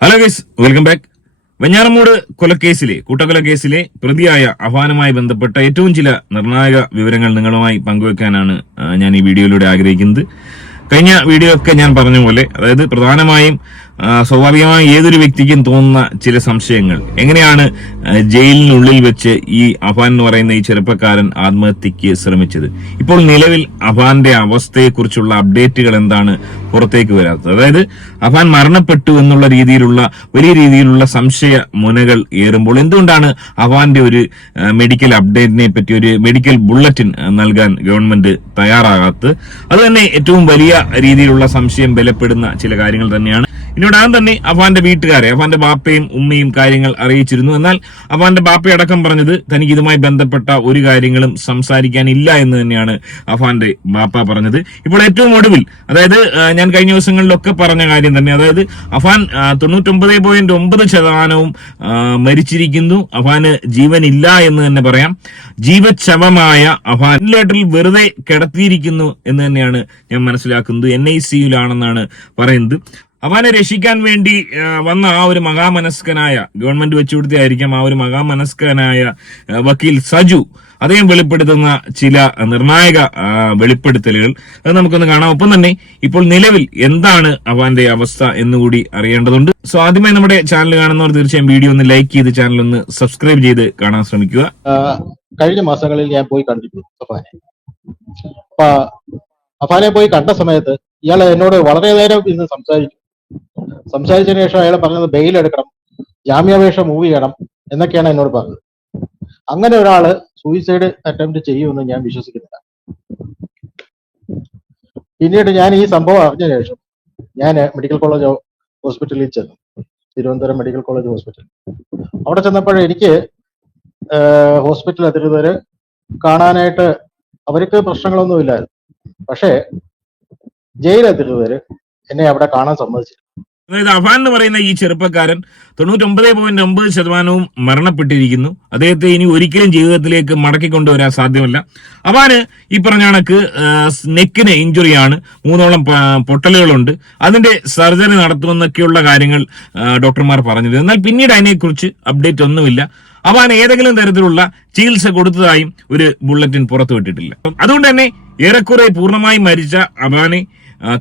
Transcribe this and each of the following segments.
Hello guys, welcome back. Venjaramoodu കൂട്ടക്കൊലക്കേസിലെ പ്രതിയായ അഫാനുമായി ബന്ധപ്പെട്ട ഏറ്റവും ചില നിർണായക വിവരങ്ങൾ നിങ്ങളുമായി പങ്കുവെക്കാനാണ് ഞാൻ ഈ വീഡിയോയിലൂടെ ആഗ്രഹിക്കുന്നത്. കഴിഞ്ഞ വീഡിയോ ഒക്കെ ഞാൻ പറഞ്ഞ പോലെ, അതായത് പ്രധാനമായും സ്വാഭാവികമായി ഏതൊരു വ്യക്തിക്കും തോന്നുന്ന ചില സംശയങ്ങൾ, എങ്ങനെയാണ് ജയിലിനുള്ളിൽ വെച്ച് ഈ അഫാൻ എന്ന് പറയുന്ന ഈ ചെറുപ്പക്കാരൻ ആത്മഹത്യക്ക് ശ്രമിച്ചത്, ഇപ്പോൾ നിലവിൽ അഫാന്റെ അവസ്ഥയെക്കുറിച്ചുള്ള അപ്ഡേറ്റുകൾ എന്താണ് പുറത്തേക്ക് വരാത്തത്, അതായത് അഫാൻ മരണപ്പെട്ടു എന്നുള്ള രീതിയിലുള്ള വലിയ രീതിയിലുള്ള സംശയ മുനകൾ ഏറുമ്പോൾ എന്തുകൊണ്ടാണ് അഫാന്റെ ഒരു മെഡിക്കൽ അപ്ഡേറ്റിനെ പറ്റി ഒരു മെഡിക്കൽ ബുള്ളറ്റിൻ നൽകാൻ ഗവൺമെന്റ് തയ്യാറാകാത്തത്, അത് തന്നെ ഏറ്റവും വലിയ രീതിയിലുള്ള സംശയം ബലപ്പെടുന്ന ചില കാര്യങ്ങൾ തന്നെയാണ്. ഇതിനോടകം തന്നെ അഫാന്റെ വീട്ടുകാരെ, അഫാന്റെ ബാപ്പയും ഉമ്മയും കാര്യങ്ങൾ അറിയിച്ചിരുന്നു. എന്നാൽ അഫാന്റെ ബാപ്പയടക്കം പറഞ്ഞത് തനിക്ക് ഇതുമായി ബന്ധപ്പെട്ട ഒരു കാര്യങ്ങളും സംസാരിക്കാനില്ല എന്ന് തന്നെയാണ് അഫാന്റെ ബാപ്പ പറഞ്ഞത്. ഇപ്പോൾ ഏറ്റവും ഒടുവിൽ, അതായത് ഞാൻ കഴിഞ്ഞ ദിവസങ്ങളിലൊക്കെ പറഞ്ഞ കാര്യം തന്നെ, അതായത് അഫാൻ 99.9% മരിച്ചിരിക്കുന്നു, അഫാന് ജീവനില്ല എന്ന് തന്നെ പറയാം. ജീവച്ഛവമായ അഫാൻ വെന്റിലേറ്ററിൽ വെറുതെ കിടത്തിയിരിക്കുന്നു എന്ന് തന്നെയാണ് ഞാൻ മനസ്സിലാക്കുന്നത്. NICUലാണെന്നാണ് പറയുന്നത്. അഫാനെ രക്ഷിക്കാൻ വേണ്ടി വന്ന ആ ഒരു മഹാമനസ്കനായ, ഗവൺമെന്റ് വെച്ചുകൊടുത്തായിരിക്കാം, ആ ഒരു മഹാമനസ്കനായ വക്കീൽ സജു അദ്ദേഹം വെളിപ്പെടുത്തുന്ന ചില നിർണായക വെളിപ്പെടുത്തലുകൾ അത് നമുക്കൊന്ന് കാണാം. ഒപ്പം തന്നെ ഇപ്പോൾ നിലവിൽ എന്താണ് അഫാന്റെ അവസ്ഥ എന്നുകൂടി അറിയേണ്ടതുണ്ട്. സോ ആദ്യമായി നമ്മുടെ ചാനൽ കാണുന്നവർ തീർച്ചയായും വീഡിയോ ഒന്ന് ലൈക്ക് ചെയ്ത് ചാനൽ ഒന്ന് സബ്സ്ക്രൈബ് ചെയ്ത് കാണാൻ ശ്രമിക്കുക. കഴിഞ്ഞ മാസങ്ങളിൽ ഞാൻ പോയി കണ്ടിട്ടുണ്ട് അഫാനെ. അഫാനെ പോയി കണ്ട സമയത്ത് ഇയാൾ എന്നോട് വളരെ നേരം ഇന്ന് സംസാരിച്ചതിന് ശേഷം അയാൾ പറഞ്ഞത് ബെയിൽ എടുക്കണം, ജാമ്യാപേക്ഷ മൂവ് ചെയ്യണം എന്നൊക്കെയാണ് എന്നോട് പറഞ്ഞത്. അങ്ങനെ ഒരാള് സൂയിസൈഡ് അറ്റംപ്റ്റ് ചെയ്യുമെന്ന് ഞാൻ വിശ്വസിക്കുന്നില്ല. പിന്നീട് ഞാൻ ഈ സംഭവം അറിഞ്ഞ ശേഷം ഞാൻ മെഡിക്കൽ കോളേജ് ഹോസ്പിറ്റലിൽ ചെന്നു, തിരുവനന്തപുരം മെഡിക്കൽ കോളേജ് ഹോസ്പിറ്റൽ. അവിടെ ചെന്നപ്പോൾ എനിക്ക് ഹോസ്പിറ്റൽ അധികൃതര് കാണാനായിട്ട് അവർക്ക് പ്രശ്നങ്ങളൊന്നുമില്ലായിരുന്നു. പക്ഷേ ജയിൽ അധികൃതര് എന്നെ അവിടെ കാണാൻ സമ്മതിച്ചില്ല. അതായത് അഫാൻ എന്ന് പറയുന്ന ഈ ചെറുപ്പക്കാരൻ 99.9% മരണപ്പെട്ടിരിക്കുന്നു. അദ്ദേഹത്തെ ഇനി ഒരിക്കലും ജീവിതത്തിലേക്ക് മടക്കി കൊണ്ടുവരാൻ സാധ്യമല്ല. അഫാന് ഈ പറഞ്ഞ കണക്ക് നെക്കിന് ഇഞ്ചുറിയാണ്, 3ഓളം പൊട്ടലുകളുണ്ട്, അതിന്റെ സർജറി നടത്തുമെന്നൊക്കെയുള്ള കാര്യങ്ങൾ ഡോക്ടർമാർ പറഞ്ഞത്. എന്നാൽ പിന്നീട് അതിനെക്കുറിച്ച് അപ്ഡേറ്റ് ഒന്നുമില്ല. അഫാൻ ഏതെങ്കിലും തരത്തിലുള്ള ചികിത്സ കൊടുത്തതായും ഒരു ബുള്ളറ്റിൻ പുറത്തുവിട്ടിട്ടില്ല. അതുകൊണ്ട് തന്നെ ഏറെക്കുറെ പൂർണ്ണമായി മരിച്ച അഫാനെ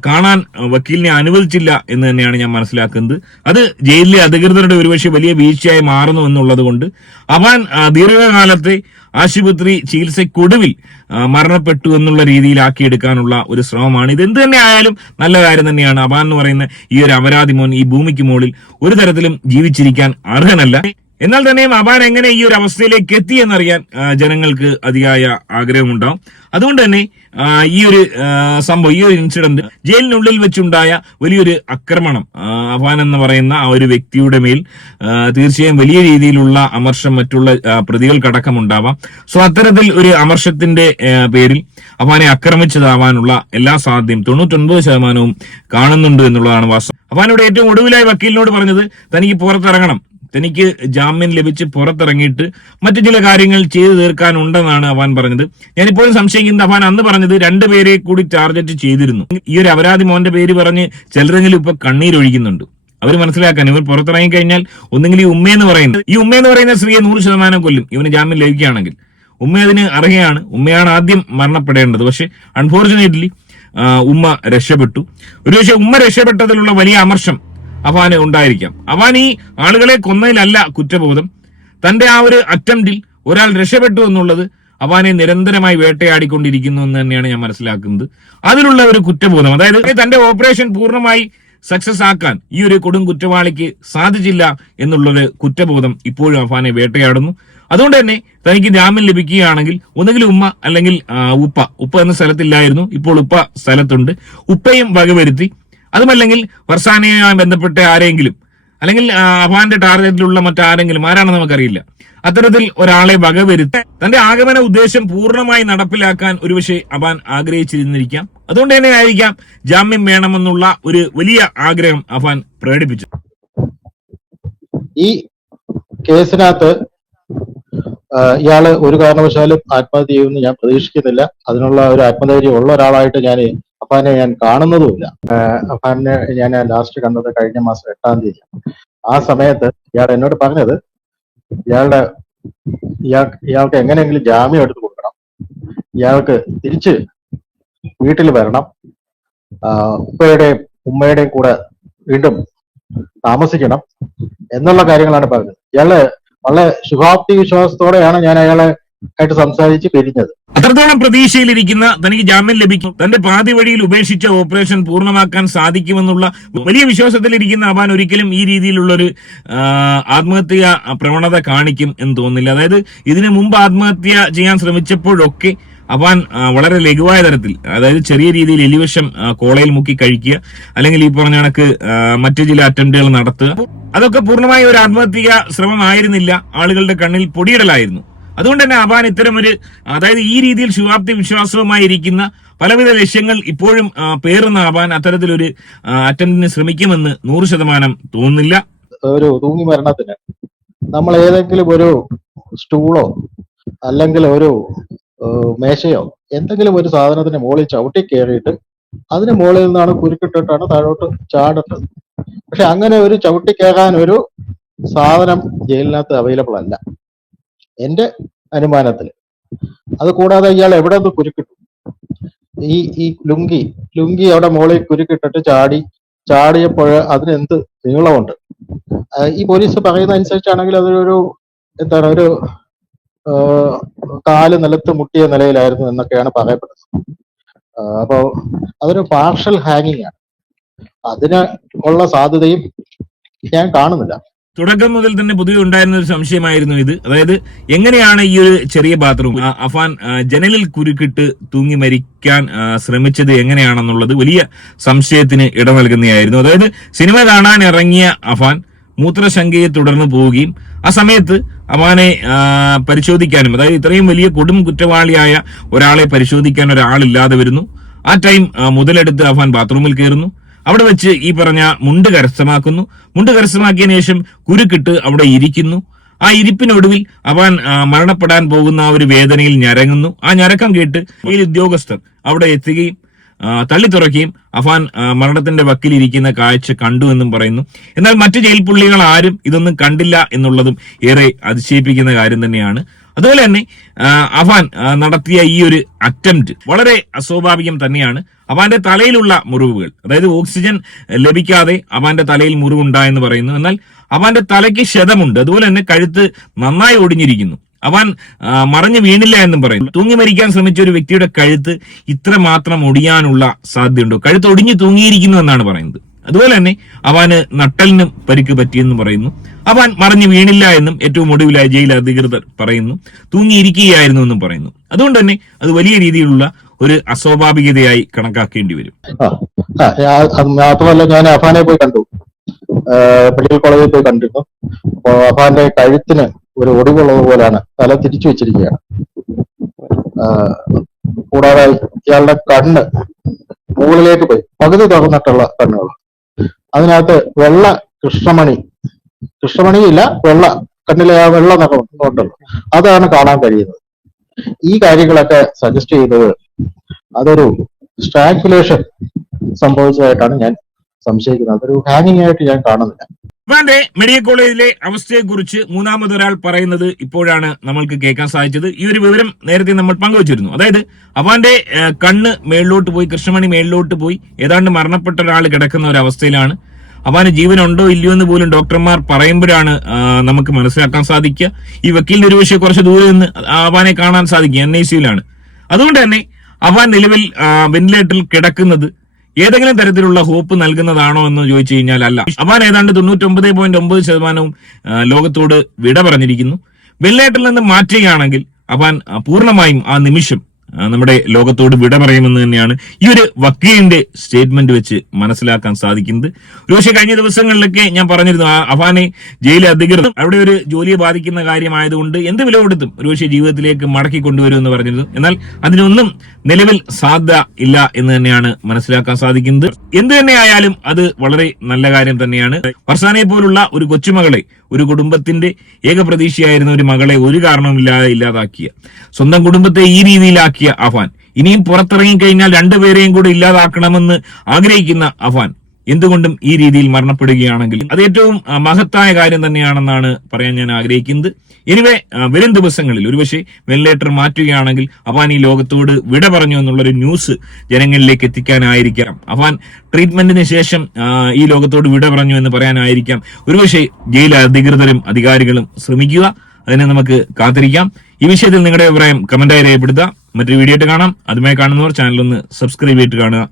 കാണാൻ വക്കീലിനെ അനുവദിച്ചില്ല എന്ന് തന്നെയാണ് ഞാൻ മനസ്സിലാക്കുന്നത്. അത് ജയിലിലെ അധികൃതരുടെ ഒരുപക്ഷെ വലിയ വീഴ്ചയായി മാറുന്നു എന്നുള്ളത് കൊണ്ട് അഫാൻ ദീർഘകാലത്തെ ആശുപത്രി ചികിത്സയ്ക്കൊടുവിൽ മരണപ്പെട്ടു എന്നുള്ള രീതിയിലാക്കിയെടുക്കാനുള്ള ഒരു ശ്രമമാണ്. ഇത് എന്ത് തന്നെ ആയാലും നല്ല കാര്യം തന്നെയാണ്. അഫാൻ എന്ന് പറയുന്ന ഈ ഒരു അപരാധി മോൻ ഈ ഭൂമിക്ക് മുകളിൽ ഒരു തരത്തിലും ജീവിച്ചിരിക്കാൻ അർഹനല്ല. എന്നാൽ തന്നെയും അഫാൻ എങ്ങനെ ഈ ഒരു അവസ്ഥയിലേക്ക് എത്തി എന്നറിയാൻ ജനങ്ങൾക്ക് അതിയായ ആഗ്രഹമുണ്ടാവും. അതുകൊണ്ട് തന്നെ ഈ ഒരു സംഭവം, ഈ ഒരു ഇൻസിഡന്റ്, ജയിലിനുള്ളിൽ വെച്ചുണ്ടായ വലിയൊരു ആക്രമണം അഫാൻ എന്ന് പറയുന്ന ആ ഒരു വ്യക്തിയുടെ മേൽ തീർച്ചയായും വലിയ രീതിയിലുള്ള അമർഷം മറ്റുള്ള പ്രതികൾക്കടക്കം ഉണ്ടാവാം. സോ അത്തരത്തിൽ ഒരു അമർഷത്തിന്റെ പേരിൽ അഫാനെ ആക്രമിച്ചതാവാനുള്ള എല്ലാ സാധ്യതയും 99% കാണുന്നുണ്ട് എന്നുള്ളതാണ് വാസ്തവം. അഫാനോട് ഏറ്റവും ഒടുവിലായി വക്കീലിനോട് പറഞ്ഞത് തനിക്ക് പുറത്തിറങ്ങണം, തനിക്ക് ജാമ്യം ലഭിച്ച് പുറത്തിറങ്ങിയിട്ട് മറ്റു ചില കാര്യങ്ങൾ ചെയ്തു തീർക്കാനുണ്ടെന്നാണ് അഫാൻ പറഞ്ഞത്. ഞാനിപ്പോഴും സംശയിക്കുന്നത് അഫാൻ അന്ന് പറഞ്ഞത് 2 പേരെ കൂടി ടാർഗറ്റ് ചെയ്തിരുന്നു. ഈ ഒരു അപരാധി മോന്റെ പേര് പറഞ്ഞ് ചിലരെങ്കിലും ഇപ്പൊ കണ്ണീരൊഴിക്കുന്നുണ്ട്. അവർ മനസ്സിലാക്കാൻ, ഇവർ പുറത്തിറങ്ങി കഴിഞ്ഞാൽ ഒന്നെങ്കിൽ ഈ ഉമ്മയെന്ന് പറയുന്ന സ്ത്രീയെ 100% കൊല്ലും ഇവന് ജാമ്യം ലഭിക്കുകയാണെങ്കിൽ. ഉമ്മ അതിന് അർഹയാണ്. ഉമ്മയാണ് ആദ്യം മരണപ്പെടേണ്ടത്. പക്ഷെ അൺഫോർച്ചുനേറ്റ്ലി ഉമ്മ രക്ഷപ്പെട്ടു. ഒരുപക്ഷെ ഉമ്മ രക്ഷപ്പെട്ടതിലുള്ള വലിയ അമർഷം അഫാന് ഉണ്ടായിരിക്കാം. അഫാൻ ഈ ആളുകളെ കൊന്നതിലല്ല കുറ്റബോധം, തന്റെ ആ ഒരു അറ്റംപ്റ്റിൽ ഒരാൾ രക്ഷപ്പെട്ടു എന്നുള്ളത് അഫാനെ നിരന്തരമായി വേട്ടയാടിക്കൊണ്ടിരിക്കുന്നു എന്ന് തന്നെയാണ് ഞാൻ മനസ്സിലാക്കുന്നത്. അതിലുള്ള ഒരു കുറ്റബോധം, അതായത് തന്റെ ഓപ്പറേഷൻ പൂർണ്ണമായി സക്സസ് ആക്കാൻ ഈ ഒരു കൊടും കുറ്റവാളിക്ക് സാധിച്ചില്ല എന്നുള്ളൊരു കുറ്റബോധം ഇപ്പോഴും അഫാനെ വേട്ടയാടുന്നു. അതുകൊണ്ട് തന്നെ തനിക്ക് ജാമ്യം ലഭിക്കുകയാണെങ്കിൽ ഒന്നുകിൽ ഉമ്മ അല്ലെങ്കിൽ ഉപ്പ എന്ന സ്ഥലത്തില്ലായിരുന്നു, ഇപ്പോൾ ഉപ്പ സ്ഥലത്തുണ്ട്, ഉപ്പയും വകവരുത്തി, അതുമല്ലെങ്കിൽ ഫർസാനയുമായി ബന്ധപ്പെട്ട ആരെങ്കിലും, അല്ലെങ്കിൽ അഫാന്റെ ടാർഗറ്റിലുള്ള മറ്റാരെങ്കിലും, ആരാണെന്ന് നമുക്കറിയില്ല, അത്തരത്തിൽ ഒരാളെ വകവരുത്തി തന്റെ ആഗമന ഉദ്ദേശം പൂർണ്ണമായി നടപ്പിലാക്കാൻ ഒരുപക്ഷെ അഫാൻ ആഗ്രഹിച്ചിരുന്നിരിക്കാം. അതുകൊണ്ട് തന്നെ ആയിരിക്കാം ജാമ്യം വേണമെന്നുള്ള ഒരു വലിയ ആഗ്രഹം അഫാൻ പ്രകടിപ്പിച്ചു. ഈ കേസിനകത്ത് ഇയാള് ഒരു കാരണവശാലും ആത്മഹത്യ ചെയ്യുമെന്ന് ഞാൻ പ്രതീക്ഷിക്കുന്നില്ല. അതിനുള്ള ഒരു ആത്മധൈര്യം ഉള്ള ഒരാളായിട്ട് അഫാനെ ഞാൻ കാണുന്നതുമില്ല. അഫാനെ ഞാൻ ലാസ്റ്റ് കണ്ടത് കഴിഞ്ഞ മാസം 8-ാം തീയതി. ആ സമയത്ത് ഇയാൾ എന്നോട് പറഞ്ഞത് ഇയാൾക്ക് എങ്ങനെയെങ്കിലും ജാമ്യം എടുത്തു കൊടുക്കണം, ഇയാൾക്ക് തിരിച്ച് വീട്ടിൽ വരണം, ഉപ്പയുടെയും ഉമ്മയുടെയും കൂടെ വീണ്ടും താമസിക്കണം എന്നുള്ള കാര്യങ്ങളാണ് പറഞ്ഞത്. ഇയാള് വളരെ ശുഭാപ്തി വിശ്വാസത്തോടെയാണ് ഞാൻ അയാളെ ആയിട്ട് സംസാരിച്ച് പിരിഞ്ഞത്. അത്രത്തോളം പ്രതീക്ഷയിലിരിക്കുന്ന തനിക്ക് ജാമ്യം ലഭിക്കും, തന്റെ പാതി വഴിയിൽ ഉപേക്ഷിച്ച ഓപ്പറേഷൻ പൂർണ്ണമാക്കാൻ സാധിക്കുമെന്നുള്ള വലിയ വിശ്വാസത്തിലിരിക്കുന്ന അവാൻ ഒരിക്കലും ഈ രീതിയിലുള്ളൊരു ആത്മഹത്യ പ്രവണത കാണിക്കും എന്ന് തോന്നുന്നില്ല. അതായത് ഇതിനു മുമ്പ് ആത്മഹത്യ ചെയ്യാൻ ശ്രമിച്ചപ്പോഴൊക്കെ അവാൻ വളരെ ലഘുവായ തരത്തിൽ, അതായത് ചെറിയ രീതിയിൽ എലിവിഷം കോളയിൽ മുക്കി കഴിക്കുക, അല്ലെങ്കിൽ ഈ പറഞ്ഞ കണക്ക് മറ്റു ചില അറ്റംപ്റ്റുകൾ നടത്തുക, അതൊക്കെ പൂർണ്ണമായ ഒരു ആത്മഹത്യ ശ്രമമായിരുന്നില്ല, ആളുകളുടെ കണ്ണിൽ പൊടിയിടലായിരുന്നു. അതുകൊണ്ട് തന്നെ അവാൻ ഇത്തരമൊരു, അതായത് ഈ രീതിയിൽ ശുഭാപ്തി വിശ്വാസവുമായിരിക്കുന്ന പലവിധ ലക്ഷ്യങ്ങൾ ഇപ്പോഴും പേറുന്ന അവാൻ അത്തരത്തിലൊരു അറ്റംപ്റ്റിന് ശ്രമിക്കുമെന്ന് 100% തോന്നുന്നില്ല. ഒരു തൂങ്ങി മരണത്തിന് നമ്മൾ ഏതെങ്കിലും ഒരു സ്റ്റൂളോ അല്ലെങ്കിൽ ഒരു മേശയോ എന്തെങ്കിലും ഒരു സാധനത്തിന് മുകളിൽ ചവിട്ടി കയറിയിട്ട് അതിന് മുകളിൽ നിന്നാണ് കുരുക്കിട്ടിട്ടാണ് താഴോട്ട് ചാടുന്നത്. പക്ഷെ അങ്ങനെ ഒരു ചവിട്ടി കയറാൻ ഒരു സാധനം ജയിലിനകത്ത് അവൈലബിൾ അല്ല എന്റെ അനുമാനത്തിൽ. അത് കൂടാതെ ഇയാൾ എവിടെ നിന്ന് കുരുക്കിട്ടു? ഈ ലുങ്കി അവിടെ മുകളിൽ കുരുക്കിട്ടിട്ട് ചാടിയപ്പോൾ അതിന് എന്ത് നീളമുണ്ട്? ഈ പോലീസ് പറയുന്ന അനുസരിച്ചാണെങ്കിൽ അതൊരു എന്താണ്, ഒരു കാല് നിലത്ത് മുട്ടിയ നിലയിലായിരുന്നു എന്നൊക്കെയാണ് പറയപ്പെടുന്നത്. അപ്പോ അതൊരു പാർഷ്യൽ ഹാങ്ങിങ് ആണ്. അതിന് ഉള്ള സാധ്യതയും ഞാൻ കാണുന്നില്ല. തുടക്കം മുതൽ തന്നെ പൊതുവെ ഉണ്ടായിരുന്ന ഒരു സംശയമായിരുന്നു ഇത്. അതായത് എങ്ങനെയാണ് ഈ ഒരു ചെറിയ ബാത്റൂം അഫാൻ ജനലിൽ കുരുക്കിട്ട് തൂങ്ങി മരിക്കാൻ ശ്രമിച്ചത് എങ്ങനെയാണെന്നുള്ളത് വലിയ സംശയത്തിന് ഇട നൽകുന്നതായിരുന്നു. അതായത് സിനിമ കാണാൻ ഇറങ്ങിയ അഫാൻ മൂത്രശങ്കയെ തുടർന്ന് പോവുകയും ആ സമയത്ത് അഫാനെ പരിശോധിക്കാനും, അതായത് ഇത്രയും വലിയ കൊടും കുറ്റവാളിയായ ഒരാളെ പരിശോധിക്കാൻ ഒരാളില്ലാതെ വരുന്നു. ആ ടൈം മുതലെടുത്ത് അഫാൻ ബാത്റൂമിൽ കയറുന്നു. അവിടെ വെച്ച് ഈ പറഞ്ഞ മുണ്ട് കരസ്ഥമാക്കുന്നു. മുണ്ട് കരസ്ഥമാക്കിയതിനു ശേഷം കുരുക്കിട്ട് അവിടെ ഇരിക്കുന്നു. ആ ഇരിപ്പിനൊടുവിൽ അവൻ മരണപ്പെടാൻ പോകുന്ന ആ ഒരു വേദനയിൽ ഞരങ്ങുന്നു. ആ ഞരക്കം കേട്ട് ഈ ഉദ്യോഗസ്ഥർ അവിടെ എത്തുകയും തള്ളി തുറക്കുകയും അഫാൻ മരണത്തിന്റെ വക്കിലിരിക്കുന്ന കാഴ്ച കണ്ടു എന്നും പറയുന്നു. എന്നാൽ മറ്റു ജയിൽ പുള്ളികൾ ആരും ഇതൊന്നും കണ്ടില്ല എന്നുള്ളതും ഏറെ അതിശയിപ്പിക്കുന്ന കാര്യം തന്നെയാണ്. അതുപോലെ തന്നെ അഫാൻ നടത്തിയ ഈ ഒരു അറ്റംപ്റ്റ് വളരെ അസ്വാഭാവികം തന്നെയാണ്. അഫാന്റെ തലയിലുള്ള മുറിവുകൾ, അതായത് ഓക്സിജൻ ലഭിക്കാതെ അഫാന്റെ തലയിൽ മുറിവുണ്ടായെന്ന് പറയുന്നു. എന്നാൽ അഫാന്റെ തലയ്ക്ക് ക്ഷതമുണ്ട്. അതുപോലെ തന്നെ കഴുത്ത് നന്നായി ഒടിഞ്ഞിരിക്കുന്നു. അവൻ മറിഞ്ഞു വീണില്ല എന്നും പറയുന്നു. തൂങ്ങി മരിക്കാൻ ശ്രമിച്ച ഒരു വ്യക്തിയുടെ കഴുത്ത് ഇത്ര മാത്രം ഒടിയാനുള്ള സാധ്യതയുണ്ടോ? കഴുത്ത് ഒടിഞ്ഞു തൂങ്ങിയിരിക്കുന്നു എന്നാണ് പറയുന്നത്. അതുപോലെ തന്നെ അവന് നട്ടലിനും പരിക്ക് പറ്റിയെന്നും പറയുന്നു. അവൻ മറിഞ്ഞു വീണില്ല എന്നും ഏറ്റവും ഒടുവിലായി ജയിൽ അധികൃതർ പറയുന്നു. തൂങ്ങിയിരിക്കുകയായിരുന്നു എന്നും പറയുന്നു. അതുകൊണ്ട് തന്നെ അത് വലിയ രീതിയിലുള്ള ഒരു അസ്വാഭാവികതയായി കണക്കാക്കേണ്ടി വരും. മാത്രമല്ല, ഞാൻ അഫാനെ പോയി കണ്ടു, മെഡിക്കൽ കോളേജിൽ പോയി കണ്ടിരുന്നു. അഫാന്റെ കഴുത്തിന് ഒരു ഒടിവുള്ളത് പോലാണ്, തല തിരിച്ചു വെച്ചിരിക്കുകയാണ്. കൂടാതെ ഇയാളുടെ കണ്ണ് മുകളിലേക്ക് പോയി, പകുതി തുറന്നിട്ടുള്ള കണ്ണുകൾ. അതിനകത്ത് വെള്ള കൃഷ്ണമണിയില്ല, വെള്ള കണ്ണിലെ ആ വെള്ള നിറം ഉണ്ടല്ലോ, അതാണ് കാണാൻ കഴിയുന്നത്. ഈ കാര്യങ്ങളൊക്കെ സജസ്റ്റ് ചെയ്തത് അതൊരു സ്ട്രാങ്കുലേഷൻ സംഭവിച്ചതായിട്ടാണ് ഞാൻ സംശയിക്കുന്നത്. അതൊരു ഹാങ്ങിങ് ആയിട്ട് ഞാൻ കാണുന്നില്ല. അഫാന്റെ മെഡിക്കൽ കോളേജിലെ അവസ്ഥയെക്കുറിച്ച് മൂന്നാമതൊരാൾ പറയുന്നത് ഇപ്പോഴാണ് നമ്മൾക്ക് കേൾക്കാൻ സാധിച്ചത്. ഈ ഒരു വിവരം നേരത്തെ നമ്മൾ പങ്കുവച്ചിരുന്നു. അതായത് അഫാന്റെ കണ്ണ് മേളിലോട്ട് പോയി, കൃഷ്ണമണി മേളിലോട്ട് പോയി, ഏതാണ്ട് മരണപ്പെട്ട ഒരാൾ കിടക്കുന്ന ഒരു അവസ്ഥയിലാണ്. അഫാന് ജീവനുണ്ടോ ഇല്ലയോ എന്ന് പോലും ഡോക്ടർമാർ പറയുമ്പോഴാണ് നമുക്ക് മനസ്സിലാക്കാൻ സാധിക്കുക. ഈ വക്കീലിന് ഒരു പക്ഷേ കുറച്ച് ദൂരെ നിന്ന് അഫാനെ കാണാൻ സാധിക്കും, NICUവിലാണ്. അതുകൊണ്ട് തന്നെ അഫാൻ നിലവിൽ വെന്റിലേറ്ററിൽ കിടക്കുന്നത് ഏതെങ്കിലും തരത്തിലുള്ള ഹോപ്പ് നൽകുന്നതാണോ എന്ന് ചോദിച്ചു കഴിഞ്ഞാൽ അല്ല. അഫാൻ ഏതാണ്ട് 99.9% ലോകത്തോട് വിട പറഞ്ഞിരിക്കുന്നു. വെന്റിലേറ്ററിൽ നിന്ന് മാറ്റുകയാണെങ്കിൽ അഫാൻ പൂർണ്ണമായും ആ നിമിഷം നമ്മുടെ ലോകത്തോട് വിട പറയുമെന്ന് തന്നെയാണ് ഈ ഒരു വക്കീലിന്റെ സ്റ്റേറ്റ്മെന്റ് വെച്ച് മനസ്സിലാക്കാൻ സാധിക്കുന്നത്. ഒരുപക്ഷെ കഴിഞ്ഞ ദിവസങ്ങളിലൊക്കെ ഞാൻ പറഞ്ഞിരുന്നു, അഫാനെ ജയിലിലെ അധികൃതർ അവിടെ ഒരു ജോലിയെ ബാധിക്കുന്ന കാര്യമായതുകൊണ്ട് എന്ത് വില കൊടുത്തും ഒരുപക്ഷെ ജീവിതത്തിലേക്ക് മടക്കി കൊണ്ടുവരുമെന്ന് പറഞ്ഞിരുന്നു. എന്നാൽ അതിനൊന്നും നിലവിൽ സാധ്യത ഇല്ല എന്ന് തന്നെയാണ് മനസ്സിലാക്കാൻ സാധിക്കുന്നത്. എന്ത് തന്നെയായാലും അത് വളരെ നല്ല കാര്യം തന്നെയാണ്. ഫർസാനയെ പോലുള്ള ഒരു കൊച്ചുമകളെ, ഒരു കുടുംബത്തിന്റെ ഏക പ്രതീക്ഷയായിരുന്ന ഒരു മകളെ ഒരു കാരണവുമില്ലാതെ ഇല്ലാതാക്കിയ, സ്വന്തം കുടുംബത്തെ ഈ രീതിയിലാക്കിയ അഫാൻ ഇനിയും പുറത്തിറങ്ങിക്കഴിഞ്ഞാൽ രണ്ടുപേരെയും കൂടെ ഇല്ലാതാക്കണമെന്ന് ആഗ്രഹിക്കുന്ന അഫാൻ എന്തുകൊണ്ടും ഈ രീതിയിൽ മരണപ്പെടുകയാണെങ്കിൽ അത് ഏറ്റവും മഹത്തായ കാര്യം തന്നെയാണെന്നാണ് പറയാൻ ഞാൻ ആഗ്രഹിക്കുന്നത്. എനിവേ വരും ദിവസങ്ങളിൽ ഒരുപക്ഷെ വെന്റിലേറ്റർ മാറ്റുകയാണെങ്കിൽ അഫാൻ ഈ ലോകത്തോട് വിട പറഞ്ഞു എന്നുള്ളൊരു ന്യൂസ് ജനങ്ങളിലേക്ക് എത്തിക്കാനായിരിക്കാം, അഫാൻ ട്രീറ്റ്മെന്റിന് ശേഷം ഈ ലോകത്തോട് വിട പറഞ്ഞു എന്ന് പറയാനായിരിക്കാം ഒരുപക്ഷെ ജയിൽ അധികൃതരും അധികാരികളും ശ്രമിക്കുക. അതിനെ നമുക്ക് കാത്തിരിക്കാം. ഈ വിഷയത്തിൽ നിങ്ങളുടെ അഭിപ്രായം കമന്റായി രേഖപ്പെടുത്തുക. മറ്റൊരു വീഡിയോ ആയിട്ട് കാണാം. അതുമായി കാണുന്നവർ ചാനൽ ഒന്ന് സബ്സ്ക്രൈബ് ചെയ്തിട്ട് കാണുക.